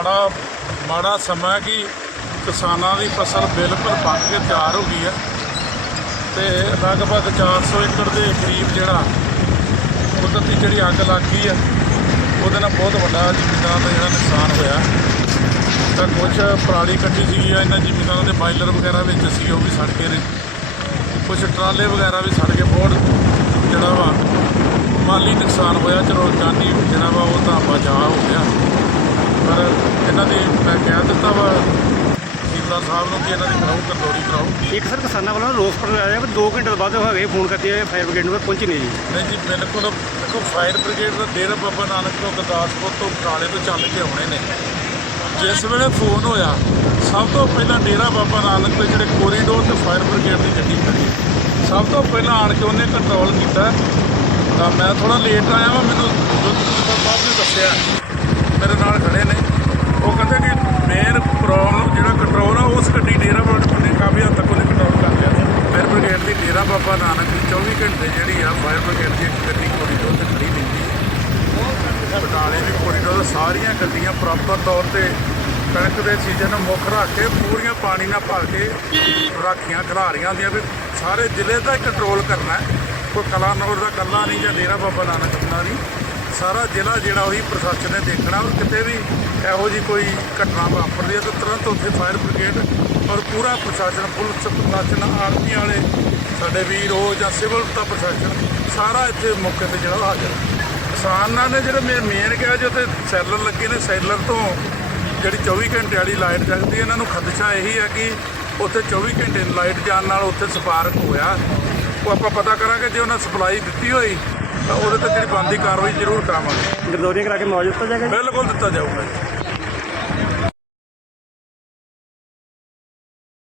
ਬੜਾ ਮਾੜਾ ਸਮਾਂ ਕਿ ਕਿਸਾਨਾਂ ਦੀ ਫਸਲ ਬਿਲਕੁਲ ਪੱਕ ਕੇ ਤਿਆਰ ਹੋ ਗਈ ਹੈ ਤੇ ਲਗਭਗ 400 ਏਕੜ ਦੇ ਕਰੀਬ ਜਿਹੜਾ ਕੁਦਰਤੀ ਜਿਹੜੀ ਅੱਗ ਲੱਗ ਗਈ ਹੈ, ਉਹਦੇ ਨਾਲ ਬਹੁਤ ਵੱਡਾ ਜ਼ਿਮੀਂਦਾਰਾਂ ਦਾ ਜਿਹੜਾ ਨੁਕਸਾਨ ਹੋਇਆ। ਤਾਂ ਕੁਝ ਪਰਾਲੀ ਕੱਟੀ ਸੀਗੀ ਆ ਇਹਨਾਂ ਜ਼ਿਮੀਂਦਾਰਾਂ ਦੇ ਬਾਇਲਰ ਵਗੈਰਾ ਵਿੱਚ ਸੀ, ਉਹ ਵੀ ਸੜ ਗਏ ਨੇ। ਕੁਝ ਟਰਾਲੇ ਵਗੈਰਾ ਵੀ ਸੜ ਕੇ ਬਹੁਤ ਜਿਹੜਾ ਵਾ ਮਾਲੀ ਨੁਕਸਾਨ ਹੋਇਆ, ਚਲੋ ਜਾਨੀ ਜਿਹੜਾ ਵਾ ਉਹ ਤਾਂ ਬਚਾਅ ਹੋ ਗਿਆ। ਇਹਨਾਂ ਦੀ ਮੈਂ ਕਹਿ ਦਿੱਤਾ ਵਾ ਸੀਵਰਾ ਸਾਹਿਬ ਨੂੰ ਕਿ ਇਹਨਾਂ ਦੀ ਕਰਾਓ ਕੰਦੋੜੀ ਕਰਾਓ। ਇੱਕ ਸਰ ਕਿਸਾਨਾਂ ਵੱਲੋਂ ਰੋਸ ਪ੍ਰਗਟਾਇਆ ਗਿਆ 2 ਘੰਟੇ ਤੋਂ ਬਾਅਦ ਹੋ ਗਏ ਫੋਨ ਕਰਤੀ ਹੈ ਫਾਇਰ ਬ੍ਰਿਗੇਡ ਨੂੰ ਪਹੁੰਚੀ ਨਹੀਂ ਜੀ। ਨਹੀਂ ਜੀ ਬਿਲਕੁਲ ਦੇਖੋ ਫਾਇਰ ਬ੍ਰਿਗੇਡ ਦਾ ਡੇਰਾ ਬਾਬਾ ਨਾਨਕ ਤੋਂ ਗੁਰਦਾਸਪੁਰ ਤੋਂ ਕਾਲੇ ਤੋਂ ਚੱਲ ਕੇ ਆਉਣੇ ਨੇ। ਜਿਸ ਵੇਲੇ ਫੋਨ ਹੋਇਆ ਸਭ ਤੋਂ ਪਹਿਲਾਂ ਡੇਰਾ ਬਾਬਾ ਨਾਨਕ ਦੇ ਜਿਹੜੇ ਕੋਰੀਡੋਰ ਤੇ ਫਾਇਰ ਬ੍ਰਿਗੇਡ ਦੀ ਗੱਡੀ ਖੜੀ। ਸਭ ਤੋਂ ਪਹਿਲਾਂ ਆਣ ਕੇ ਉਹਨੇ ਕੰਟਰੋਲ ਕੀਤਾ। ਤਾਂ ਮੈਂ ਥੋੜਾ ਲੇਟ ਆਇਆ ਵਾਂ ਮੈਨੂੰ ਸਾਹਿਬ ਨੇ ਦੱਸਿਆ ਮੇਰੇ ਨਾਲ ਖੜੇ ਨੇ ਉਹ ਕਹਿੰਦੇ ਕਿ ਮੇਨ ਪ੍ਰੋਬਲਮ ਜਿਹੜਾ ਕੰਟਰੋਲ ਆ ਉਸ ਗੱਡੀ ਡੇਰਾ ਬਾਬਾ ਨੇ ਕਾਫੀ ਹੱਦ ਤੱਕ ਉਹਨੇ ਕੰਟਰੋਲ ਕਰ ਲਿਆ ਫਾਇਰ ਬ੍ਰਿਗੇਡ ਦੀ ਡੇਰਾ ਬਾਬਾ ਨਾਨਕ ਦੀ 24 ਘੰਟੇ ਜਿਹੜੀ ਆ ਫਾਇਰ ਬ੍ਰਿਗੇਡ ਦੀ ਇੱਕ ਗੱਡੀ ਕੋਰੀਡੋਰ ਤੇ ਖੜੀ ਰਹਿੰਦੀ ਹੈ ਬਟਾਲੇ ਦੀ ਕੋਰੀਡੋਰ ਸਾਰੀਆਂ ਗੱਡੀਆਂ ਪ੍ਰੋਪਰ ਤੌਰ ਤੇ ਕਣਕ ਦੇ ਸੀਜ਼ਨ ਨੂੰ ਮੁੱਖ ਰੱਖ ਕੇ ਪੂਰੀਆਂ ਪਾਣੀ ਨਾਲ ਭਰ ਕੇ ਰਾਖੀਆਂ ਖਿਲਾਰੀਆਂ ਹੁੰਦੀਆਂ ਵੀ ਸਾਰੇ ਜ਼ਿਲ੍ਹੇ ਦਾ ਕੰਟਰੋਲ ਕਰਨਾ ਕੋਈ ਕਲਾਨੌਰ ਦਾ ਕੱਲਾ ਨਹੀਂ ਜਾਂ ਡੇਰਾ ਬਾਬਾ ਨਾਨਕ ਦਾ ਨਹੀਂ। ਸਾਰਾ ਜ਼ਿਲ੍ਹਾ ਜਿਹੜਾ ਉਹੀ ਪ੍ਰਸ਼ਾਸਨ ਨੇ ਦੇਖਣਾ ਔਰ ਕਿਤੇ ਵੀ ਇਹੋ ਜੀ ਕੋਈ ਘਟਨਾ ਵਾਪਰਦੀ ਹੈ ਤਾਂ ਤੁਰੰਤ ਉੱਥੇ ਫਾਇਰ ਬ੍ਰਿਗੇਡ ਔਰ ਪੂਰਾ ਪ੍ਰਸ਼ਾਸਨ, ਪੁਲਿਸ, ਪ੍ਰਸ਼ਾਸਨ, ਆਰਮੀ ਵਾਲੇ ਸਾਡੇ ਵੀਰ ਉਹ ਜਾਂ ਸਿਵਲ ਦਾ ਪ੍ਰਸ਼ਾਸਨ ਸਾਰਾ ਇੱਥੇ ਮੌਕੇ ਤੇ ਜਿਹੜਾ ਹਾਜ਼ਰ ਹੈ। ਕਿਸਾਨਾਂ ਨੇ ਜਿਹੜੇ ਮੇ ਮੇਨ ਕਿਹਾ ਜੋ ਤੇ ਸੈਲਰ ਲੱਗੇ ਨੇ ਸੈਲਰ ਤੋਂ ਜਿਹੜੀ 24 ਘੰਟੇ ਵਾਲੀ ਲਾਈਟ ਜਗਦੀ ਹੈ ਇਹਨਾਂ ਨੂੰ ਖਦਸ਼ਾ ਇਹੀ ਹੈ ਕਿ ਉੱਥੇ 24 ਘੰਟੇ ਲਾਈਟ ਜਾਣ ਨਾਲ ਉੱਥੇ ਸਪਾਰਕ ਹੋਇਆ। ਉਹ ਆਪਾਂ ਪਤਾ ਕਰਾਂਗੇ ਜੇ ਉਹਨਾਂ ਸਪਲਾਈ ਦਿੱਤੀ ਹੋਈ ਤਾਂ ਉਹਦੇ ਤੇ ਜਿਹੜੀ ਬਣਦੀ ਕਾਰਵਾਈ ਜ਼ਰੂਰ ਕਰਾਵਾਂਗੇ। ਗਰਦੌਰੀਆਂ ਕਰਾ ਕੇ ਮੁਆਵਜ਼ਾ ਦਿੱਤਾ ਜਾਏਗਾ ਬਿਲਕੁਲ ਦਿੱਤਾ ਜਾਊਗਾ ਜੀ।